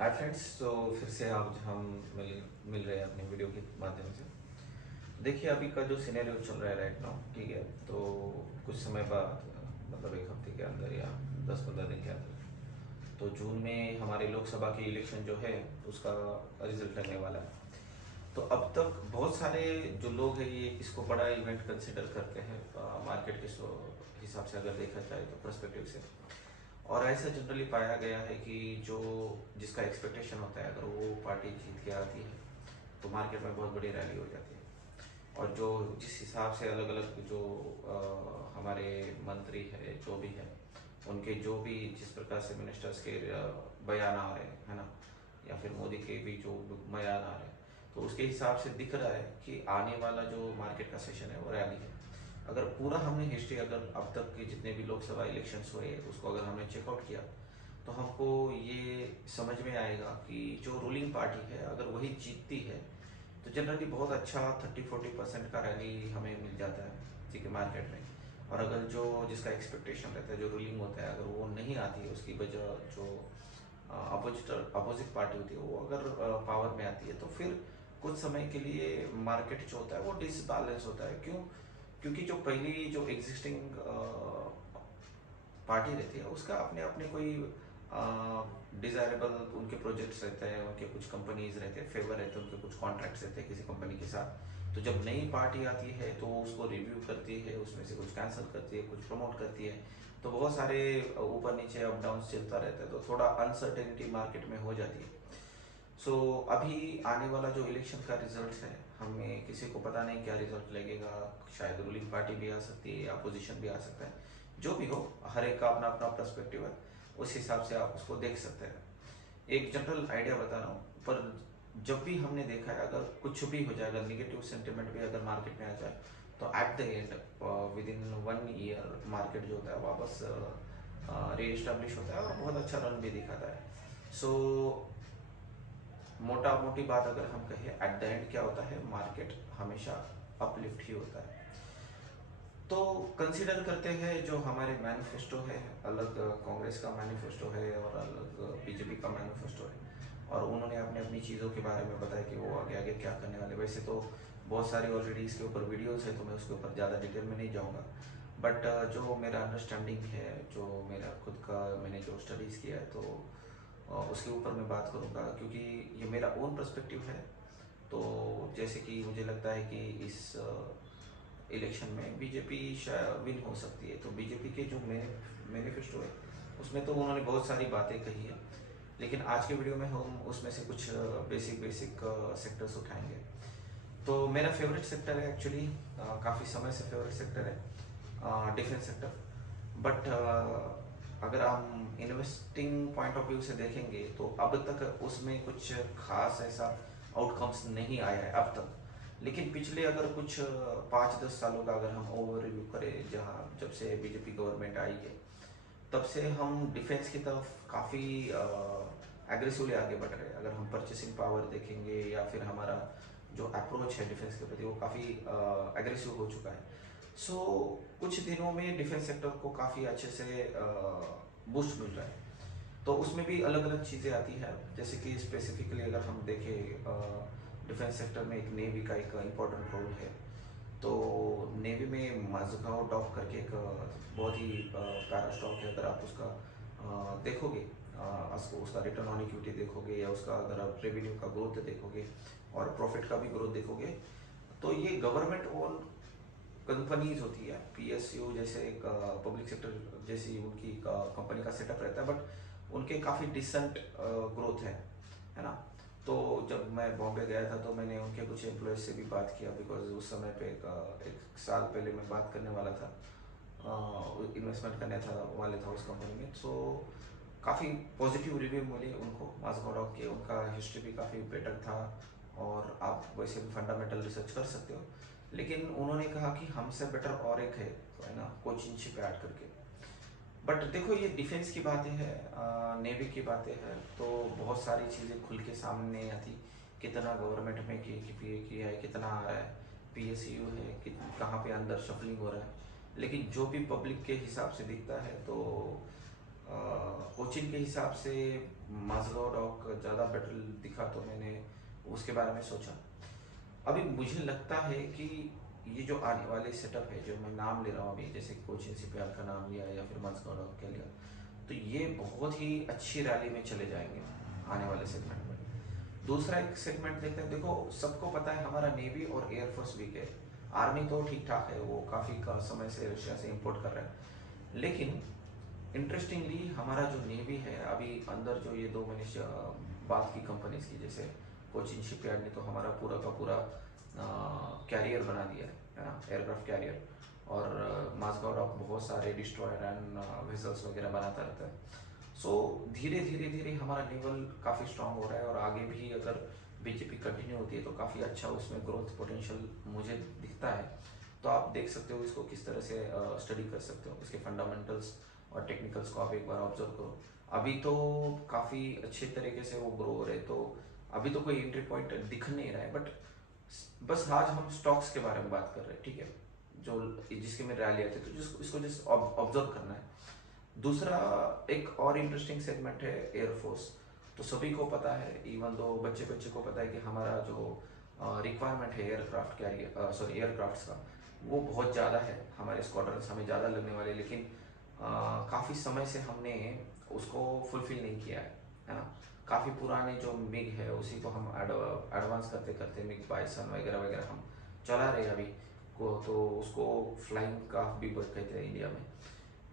Hi friends. तो फिर से आज हम मिल रहे हैं अपनी वीडियो के माध्यम से। देखिए, अभी का जो सिनेरियो चल रहा है राइट नाउ, ठीक है, तो कुछ समय बाद मतलब एक हफ्ते के अंदर या 10-15 दिन के अंदर तो जून में हमारे लोकसभा की इलेक्शन जो है उसका रिजल्ट लगने वाला है। तो अब तक बहुत सारे जो लोग हैं ये इसको बड़ा इवेंट कंसिडर करते हैं मार्केट के हिसाब से अगर देखा जाए तो पर्सपेक्टिव से। और ऐसा जनरली पाया गया है कि जो जिसका एक्सपेक्टेशन होता है अगर वो पार्टी जीत के आती है तो मार्केट में बहुत बड़ी रैली हो जाती है। और जो जिस हिसाब से अलग अलग जो हमारे मंत्री है जो भी है उनके जो भी जिस प्रकार से मिनिस्टर्स के बयान आ रहे हैं है ना, या फिर मोदी के भी जो बयान आ रहे हैं, तो उसके हिसाब से दिख रहा है कि आने वाला जो मार्केट का सेशन है वो रैली है। अगर पूरा हमने हिस्ट्री अगर अब तक के जितने भी लोकसभा इलेक्शंस हुए उसको अगर हमने चेकआउट किया तो हमको ये समझ में आएगा कि जो रूलिंग पार्टी है अगर वही जीतती है तो जनरली बहुत अच्छा 30-40% का रैली हमें मिल जाता है, ठीक है, मार्केट में। और अगर जो जिसका एक्सपेक्टेशन रहता है जो रूलिंग होता है अगर वो नहीं आती है उसकी वजह जो अपोजिट पार्टी होती है वो अगर पावर में आती है तो फिर कुछ समय के लिए मार्केट जो होता है वो डिसबैलेंस होता है। क्यों? क्योंकि जो पहली जो एग्जिस्टिंग पार्टी रहती है उसका अपने अपने कोई डिज़ायरेबल उनके प्रोजेक्ट्स रहते हैं, उनके कुछ कंपनीज रहते हैं, फेवर रहते हैं, उनके कुछ कॉन्ट्रैक्ट्स रहते हैं किसी कंपनी के साथ। तो जब नई पार्टी आती है तो उसको रिव्यू करती है, उसमें से कुछ कैंसिल करती है, कुछ प्रमोट करती है। तो बहुत सारे ऊपर नीचे अप डाउन चलता रहता है, तो थोड़ा अनसर्टेनिटी मार्केट में हो जाती है। सो अभी आने वाला जो इलेक्शन का रिजल्ट है हमें किसी को पता नहीं क्या रिजल्ट लगेगा। शायद रूलिंग पार्टी भी आ सकती है, अपोजिशन भी आ सकता है। जो भी हो, हर एक का अपना अपना पर्सपेक्टिव है, उस हिसाब से आप उसको देख सकते हैं। एक जनरल आइडिया बता रहा हूँ, पर जब भी हमने देखा है अगर कुछ भी हो जाए, अगर निगेटिव सेंटिमेंट भी अगर मार्केट में आ जाए तो at the end with in 1 year market जो होता है वापस री एस्टाब्लिश होता है और बहुत अच्छा रन भी दिखाता है। सो मोटा मोटी बात अगर हम कहें एट द एंड क्या होता है, मार्केट हमेशा अपलिफ्ट ही होता है। तो कंसीडर करते हैं जो हमारे मैनिफेस्टो है, अलग कांग्रेस का मैनिफेस्टो है और अलग बीजेपी का मैनिफेस्टो है, और उन्होंने अपनी अपनी चीज़ों के बारे में बताया कि वो आगे आगे क्या करने वाले। वैसे तो बहुत सारी ऑलरेडी इसके ऊपर वीडियोस है तो मैं उसके ऊपर ज़्यादा डिटेल में नहीं जाऊँगा। बट जो मेरा अंडरस्टैंडिंग है, जो मेरा खुद का मैंने जो स्टडीज़ किया है, तो उसके ऊपर मैं बात करूँगा क्योंकि ये मेरा ओन पर्सपेक्टिव है। तो जैसे कि मुझे लगता है कि इस इलेक्शन में बीजेपी शायद विन हो सकती है। तो बीजेपी के जो मैनिफेस्टो है उसमें तो उन्होंने बहुत सारी बातें कही है, लेकिन आज के वीडियो में हम उसमें से कुछ बेसिक बेसिक सेक्टर्स उठाएंगे। तो मेरा फेवरेट सेक्टर है एक्चुअली, काफ़ी समय से फेवरेट सेक्टर है डिफेंस सेक्टर। बट अगर हम इन्वेस्टिंग पॉइंट ऑफ व्यू से देखेंगे तो अब तक उसमें कुछ खास ऐसा आउटकम्स नहीं आया है अब तक। लेकिन पिछले अगर कुछ 5-10 सालों का अगर हम ओवर रिव्यू करें, जहाँ जब से बीजेपी गवर्नमेंट आई है तब से हम डिफेंस की तरफ काफ़ी एग्रेसिवली आगे बढ़ रहे हैं। अगर हम परचेसिंग पावर देखेंगे या फिर हमारा जो अप्रोच है डिफेंस के प्रति वो काफ़ी एग्रेसिव हो चुका है। सो कुछ दिनों में डिफेंस सेक्टर को काफ़ी अच्छे से बूस्ट मिल रहा है। तो उसमें भी अलग अलग चीज़ें आती हैं, जैसे कि स्पेसिफिकली अगर हम देखें डिफेंस सेक्टर में एक नेवी का एक इम्पोर्टेंट रोल है। तो नेवी में माझगांव डॉक करके एक बहुत ही प्यारा स्टॉक है। अगर आप उसका देखोगे, उसका रिटर्न ऑन इक्विटी देखोगे या उसका अगर आप रेवेन्यू का ग्रोथ देखोगे और प्रॉफिट का भी ग्रोथ देखोगे, तो ये गवर्नमेंट ओन कंपनीज होती है। पीएसयू जैसे एक पब्लिक सेक्टर जैसी उनकी कंपनी का सेटअप रहता है, बट उनके काफ़ी डिसेंट ग्रोथ है ना। तो जब मैं बॉम्बे गया था तो मैंने उनके कुछ एम्प्लॉयज़ से भी बात किया, बिकॉज उस समय पे एक साल पहले मैं बात करने वाला था, इन्वेस्टमेंट करने था वाले था उस कंपनी में। सो काफ़ी पॉजिटिव रिव्यू मिले उनको मास्कोडॉक के, उनका हिस्ट्री भी काफ़ी बेटर था। और आप वैसे भी फंडामेंटल रिसर्च कर सकते हो। लेकिन उन्होंने कहा कि हमसे बेटर और एक है ना, कोचिंग शिप ऐड करके। बट देखो ये डिफेंस की बातें हैं, नेवी की बातें हैं, तो बहुत सारी चीज़ें खुल के सामने नहीं आती। कितना गवर्नमेंट में किया है, कितना आ रहा है, पीएसयू है कि कहाँ पे अंदर शफलिंग हो रहा है। लेकिन जो भी पब्लिक के हिसाब से दिखता है तो वो कोचिन के हिसाब से माझगांव डॉक ज़्यादा बेटर दिखा, तो मैंने उसके बारे में सोचा। अभी मुझे लगता है कि ये जो आने वाले सेटअप है, जो मैं नाम ले रहा हूँ अभी, जैसे कोचिन शिपयार्ड का नाम लिया या फिर माझगांव डॉक का लिया, तो ये बहुत ही अच्छी रैली में चले जाएंगे आने वाले सेगमेंट में। दूसरा एक सेगमेंट देखते हैं। देखो, सबको पता है हमारा नेवी और एयरफोर्स वीक है। आर्मी तो ठीक ठाक है, वो काफ़ी समय से रशिया से इंपोर्ट कर रहे हैं। लेकिन इंटरेस्टिंगली हमारा जो नेवी है, अभी अंदर जो ये दो मैंने बात की कंपनीज की, जैसे कोचिन शिपयार्ड ने तो हमारा पूरा का पूरा कैरियर बना दिया है ना, एयरक्राफ्ट कैरियर। और माझगांव डॉक बहुत सारे डिस्ट्रॉयर एंड वेसल्स वगैरह बनाता रहता है। सो धीरे धीरे धीरे हमारा लेवल काफ़ी स्ट्रांग हो रहा है, और आगे भी अगर बीजेपी कंटिन्यू होती है तो काफ़ी अच्छा उसमें ग्रोथ पोटेंशियल मुझे दिखता है। तो आप देख सकते हो इसको किस तरह से स्टडी कर सकते हो, इसके फंडामेंटल्स और टेक्निकल्स को आप एक बार ऑब्जर्व करो। अभी तो काफ़ी अच्छे तरीके से वो ग्रो हो रहे, तो अभी तो कोई एंट्री पॉइंट दिख नहीं रहा है। बट बस आज हम स्टॉक्स के बारे में बात कर रहे हैं, ठीक है, जो जिसके में रैली आती है, तो जिसको इसको जस्ट ऑब्जर्व करना है। दूसरा एक और इंटरेस्टिंग सेगमेंट है एयरफोर्स। तो सभी को पता है, इवन दो बच्चे बच्चे को पता है कि हमारा जो रिक्वायरमेंट है एयरक्राफ्ट कैरियर सॉरी एयरक्राफ्ट्स का, वो बहुत ज़्यादा है। हमारे स्क्वाड्रन्स हमें ज़्यादा लगने वाले, लेकिन काफ़ी समय से हमने उसको फुलफिल नहीं किया है ना। काफ़ी पुराने जो मिग है उसी को हम एडवांस करते करते मिग बाइसन वगैरह वगैरह हम चला रहे हैं अभी को, तो उसको फ्लाइंग क्राफ्ट भी कहते हैं इंडिया में।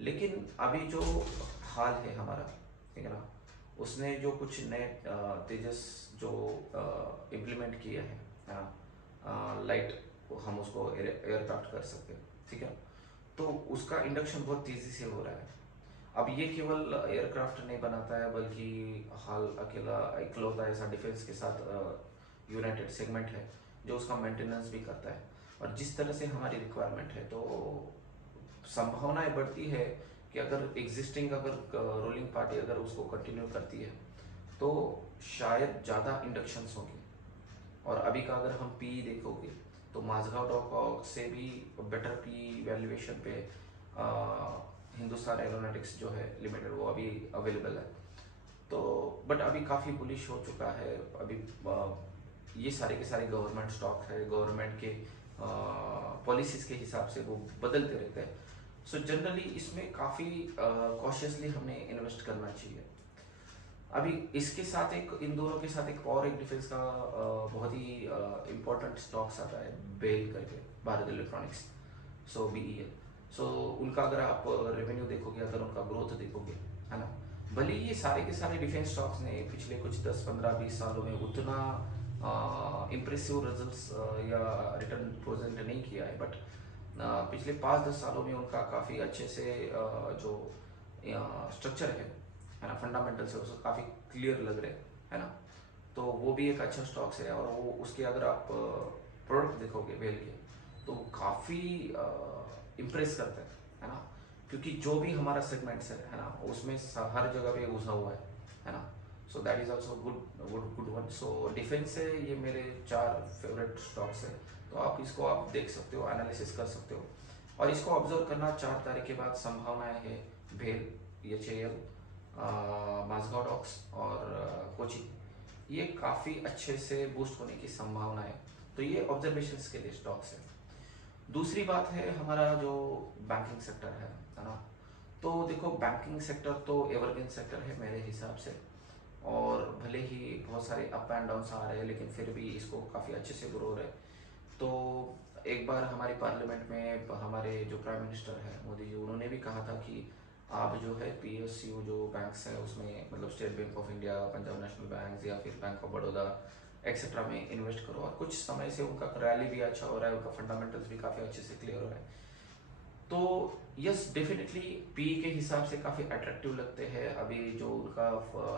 लेकिन अभी जो हाल है हमारा, ठीक है ना, उसने जो कुछ नए तेजस जो इम्प्लीमेंट किया है लाइट, हम उसको एयरक्राफ्ट कर सकते हैं, ठीक है। तो उसका इंडक्शन बहुत तेज़ी से हो रहा है। अब ये केवल एयरक्राफ्ट नहीं बनाता है, बल्कि हाल अकेला इकलौता ऐसा डिफेंस के साथ यूनाइटेड सेगमेंट है जो उसका मेंटेनेंस भी करता है। और जिस तरह से हमारी रिक्वायरमेंट है, तो संभावनाएं बढ़ती है कि अगर एग्जिस्टिंग रोलिंग पार्टी अगर उसको कंटिन्यू करती है, तो शायद ज़्यादा इंडक्शंस होंगे। और अभी का अगर हम पी देखोगे, तो माझगांव डॉक से भी बेटर पी वैल्यूएशन पे हिंदुस्तान एरोनॉटिक्स जो है लिमिटेड, वो अभी अवेलेबल है। तो बट अभी काफ़ी बुलिश हो चुका है। अभी ये सारे के सारे गवर्नमेंट स्टॉक है, गवर्नमेंट के पॉलिसीज़ के हिसाब से वो बदलते रहते हैं। सो जनरली इसमें काफ़ी कॉशियसली हमें इन्वेस्ट करना चाहिए। अभी इसके साथ एक, इन दोनों के साथ एक और एक डिफेंस का बहुत ही इम्पोर्टेंट स्टॉक्स आता है, बेल करके, भारत इलेक्ट्रॉनिक्स, सो BEL। सो उनका अगर आप रेवेन्यू देखोगे, अगर उनका ग्रोथ देखोगे, है ना, भले ये सारे के सारे डिफेंस स्टॉक्स ने पिछले कुछ 10-15-20 सालों में उतना इम्प्रेसिव रिजल्ट्स या रिटर्न प्रेजेंट नहीं किया है, बट पिछले 5-10 सालों में उनका काफ़ी अच्छे से जो स्ट्रक्चर है ना, फंडामेंटल से उसको काफ़ी क्लियर लग रहे है ना। तो वो भी एक अच्छा स्टॉक्स है। और वो उसके अगर आप प्रोडक्ट देखोगे बेल के, तो काफ़ी इम्प्रेस करते है ना, क्योंकि जो भी हमारा सेगमेंट्स है ना, उसमें हर जगह पे घुसा हुआ है ना। So that is also good one. So defence से ये मेरे 4 फेवरेट स्टॉक्स है। तो आप इसको आप देख सकते हो, एनालिसिस कर सकते हो, और इसको ऑब्जर्व करना 4 तारीख के बाद संभावनाएं है भेल, HAL, माझगांव डॉक्स और कोचिन, ये काफ़ी अच्छे से बूस्ट होने की संभावना है। तो ये ऑब्जर्वेशंस के लिए स्टॉक्स है। दूसरी बात है हमारा जो बैंकिंग सेक्टर है ना। तो देखो, बैंकिंग सेक्टर तो एवरग्रीन सेक्टर है मेरे हिसाब से, और भले ही बहुत सारे अप एंड डाउन्स आ रहे हैं, लेकिन फिर भी इसको काफ़ी अच्छे से ग्रो हो रहे हैं। तो एक बार हमारी पार्लियामेंट में हमारे जो प्राइम मिनिस्टर हैं मोदी जी, उन्होंने भी कहा था कि आप जो है PSU जो बैंक्स हैं उसमें, मतलब state bank of India, Punjab national bank या फिर बैंक ऑफ बड़ौदा एक्सेट्रा में इन्वेस्ट करो। और कुछ समय से उनका रैली भी अच्छा हो रहा है, उनका फंडामेंटल्स भी काफ़ी अच्छे से क्लियर हो रहा है। तो यस, डेफिनेटली PE के हिसाब से काफ़ी अट्रैक्टिव लगते हैं। अभी जो उनका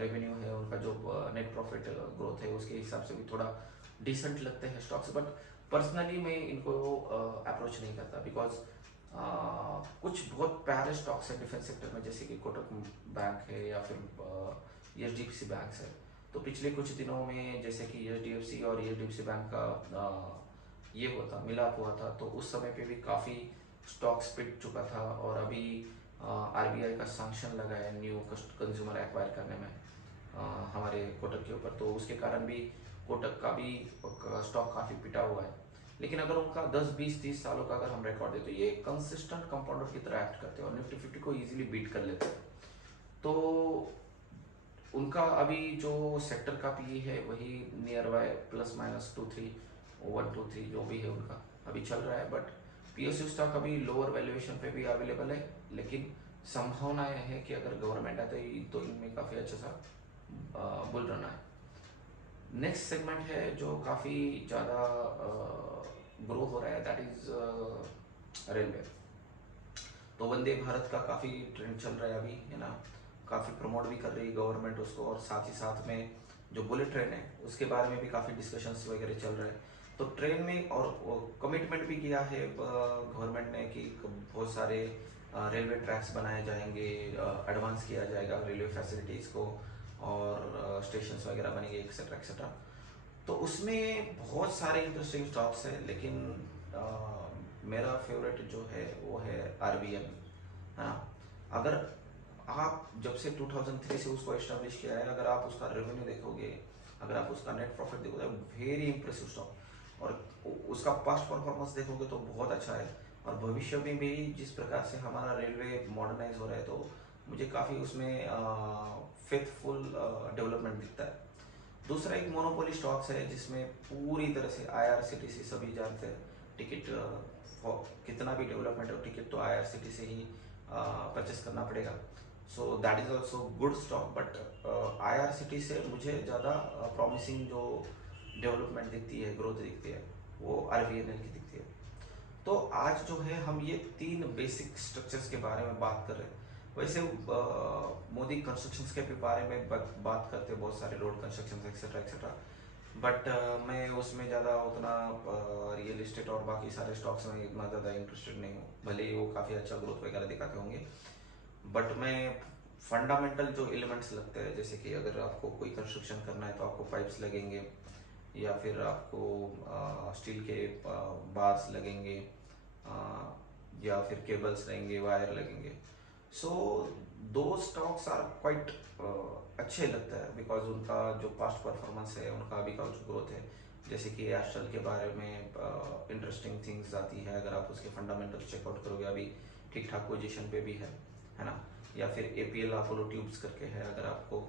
रेवेन्यू है, उनका जो नेट प्रॉफिट ग्रोथ है, उसके हिसाब से भी थोड़ा डिसेंट लगते हैं स्टॉक्स। बट पर्सनली मैं इनको अप्रोच नहीं करता, बिकॉज कुछ बहुत प्यारे स्टॉक्स हैं डिफेंस सेक्टर में, जैसे कि कोटक बैंक है या फिर HDFC बैंक है। तो पिछले कुछ दिनों में जैसे कि HDFC और HDFC बैंक का ये हुआ था, मिलाप हुआ था, तो उस समय पे भी काफ़ी स्टॉक्स पिट चुका था। और अभी आरबीआई का सैंक्शन लगा है न्यू कंज्यूमर एक्वायर करने में हमारे कोटक के ऊपर, तो उसके कारण भी कोटक का भी स्टॉक काफ़ी पिटा हुआ है। लेकिन अगर उनका 10 20 30 सालों का अगर हम रिकॉर्ड दें तो ये कंसिस्टेंट कंपाउंडर की तरह एक्ट करते हैं और निफ्टी 50 को इजीली बीट कर लेते हैं। तो उनका अभी जो सेक्टर का पी है वही नियर बाय ±2 3 1 2 3 जो भी है उनका अभी चल रहा है। बट पीएसयू स्टॉक अभी लोअर वैल्यूएशन पे भी अवेलेबल है, लेकिन संभावना यह है कि अगर गवर्नमेंट आते ही तो इनमें काफ़ी अच्छा सा बुल रन है। नेक्स्ट सेगमेंट है जो काफ़ी ज़्यादा ग्रो हो रहा है, दैट इज़ रेलवे। तो वंदे भारत का काफ़ी ट्रेंड चल रहा है अभी, है ना, काफ़ी प्रमोट भी कर रही है गवर्नमेंट उसको, और साथ ही साथ में जो बुलेट ट्रेन है उसके बारे में भी काफ़ी डिस्कशंस वगैरह चल रहे हैं। तो ट्रेन में और कमिटमेंट भी किया है गवर्नमेंट ने कि बहुत सारे रेलवे ट्रैक्स बनाए जाएंगे, एडवांस किया जाएगा रेलवे फैसिलिटीज़ को, और स्टेशंस वगैरह बनेंगे एक्सेट्रा एक्सेट्रा। तो उसमें बहुत सारे इंटरेस्टिंग स्टॉक्स हैं, लेकिन मेरा फेवरेट जो है वो है आरबीएल, है ना। अगर आप जब से 2003 से उसको एस्टेब्लिश किया है, अगर आप उसका रेवेन्यू देखोगे, अगर आप उसका नेट प्रॉफिट देखोगे, वेरी इंप्रेसिव स्टॉक, और उसका पास्ट परफॉर्मेंस देखोगे तो बहुत अच्छा है। और भविष्य में भी जिस प्रकार से हमारा रेलवे मॉडर्नाइज हो रहा है, तो मुझे काफ़ी उसमें फेथफुल डेवलपमेंट दिखता है। दूसरा एक मोनोपोली स्टॉक्स है जिसमें पूरी तरह से आईआरसीटीसी, सभी जानते हैं टिकट कितना भी डेवलपमेंट हो, टिकट तो आईआरसीटीसी से ही परचेस करना पड़ेगा। So that is also good stock, but IRCT से मुझे ज़्यादा प्रॉमिसिंग जो डेवलपमेंट दिखती है, ग्रोथ दिखती है, वो आरबीएनएल की दिखती है। तो आज जो है हम ये 3 बेसिक स्ट्रक्चर्स के बारे में बात कर रहे हैं। वैसे मोदी कंस्ट्रक्शंस के भी बारे में बात करते हैं, बहुत सारे road construction etcetera etcetera, but मैं उसमें ज़्यादा उतना रियल इस्टेट और बाकी सारे स्टॉक्स में इतना ज़्यादा इंटरेस्टेड नहीं हूँ, भले ही वो काफ़ी अच्छा ग्रोथ वगैरह दिखाते होंगे। बट मैं फंडामेंटल जो एलिमेंट्स लगते हैं, जैसे कि अगर आपको कोई कंस्ट्रक्शन करना है तो आपको पाइप्स लगेंगे, या फिर आपको स्टील के बार्स लगेंगे, या फिर केबल्स रहेंगे, वायर लगेंगे। सो दो स्टॉक्स आर क्वाइट अच्छे लगता है, बिकॉज उनका जो पास्ट परफॉर्मेंस है, उनका अभी का जो ग्रोथ है, जैसे कि एस्ट्रल के बारे में इंटरेस्टिंग थिंग्स आती है, अगर आप उसके फंडामेंटल्स चेकआउट करोगे अभी ठीक ठाक पोजीशन पे भी है ना। या फिर एपीएल अपोलो ट्यूब्स करके है, अगर आपको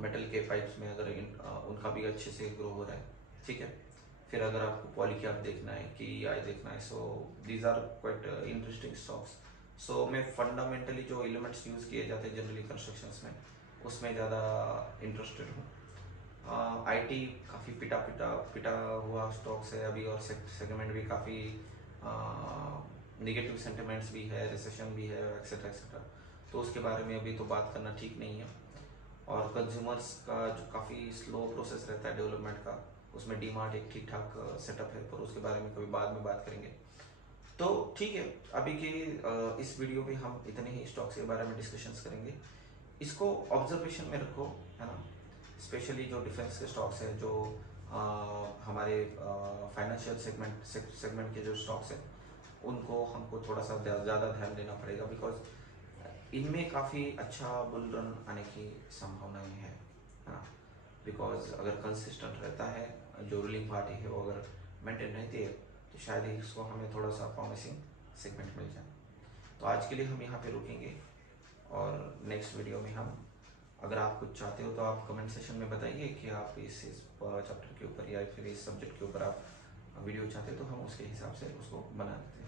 मेटल के पाइप्स में अगर उनका भी अच्छे से ग्रो हो रहा है, ठीक है। फिर अगर आपको पॉलीकैप देखना है कि आई देखना है, so these are quite interesting stocks. So मैं फंडामेंटली जो एलिमेंट्स यूज़ किए जाते हैं जनरली कंस्ट्रक्शंस में, उसमें ज़्यादा इंटरेस्टेड हूँ। आईटी काफ़ी पिटा हुआ स्टॉक्स है अभी, और सेगमेंट भी काफ़ी नेगेटिव सेंटिमेंट्स भी है, रिसेशन भी है, एक्सेट्रा एक्सेट्रा। तो उसके बारे में अभी तो बात करना ठीक नहीं है। और कंज्यूमर्स का जो काफ़ी स्लो प्रोसेस रहता है डेवलपमेंट का, उसमें डीमार्ट एक ठीक ठाक सेटअप है, पर उसके बारे में कभी बाद में बात करेंगे। तो ठीक है, अभी के इस वीडियो में हम इतने ही स्टॉक्स के बारे में डिस्कशंस करेंगे। इसको ऑब्जर्वेशन में रखो, है ना। स्पेशली जो डिफेंस के स्टॉक्स हैं, जो हमारे फाइनेंशियल सेगमेंट के जो स्टॉक्स हैं, उनको हमको थोड़ा सा ज़्यादा ध्यान देना पड़ेगा, बिकॉज इनमें काफ़ी अच्छा बुल रन आने की संभावनाएं है ना। बिकॉज अगर कंसिस्टेंट रहता है, जो रूलिंग पार्टी है वो अगर मेंटेन रहती है, तो शायद ही इसको हमें थोड़ा सा प्रॉमिसिंग सेगमेंट मिल जाए। तो आज के लिए हम यहाँ पे रुकेंगे, और नेक्स्ट वीडियो में हम, अगर आप कुछ चाहते हो तो आप कमेंट सेशन में बताइए कि आप इस चैप्टर के ऊपर या फिर इस सब्जेक्ट के ऊपर आप वीडियो चाहते हो, तो हम उसके हिसाब से उसको बना देते हैं।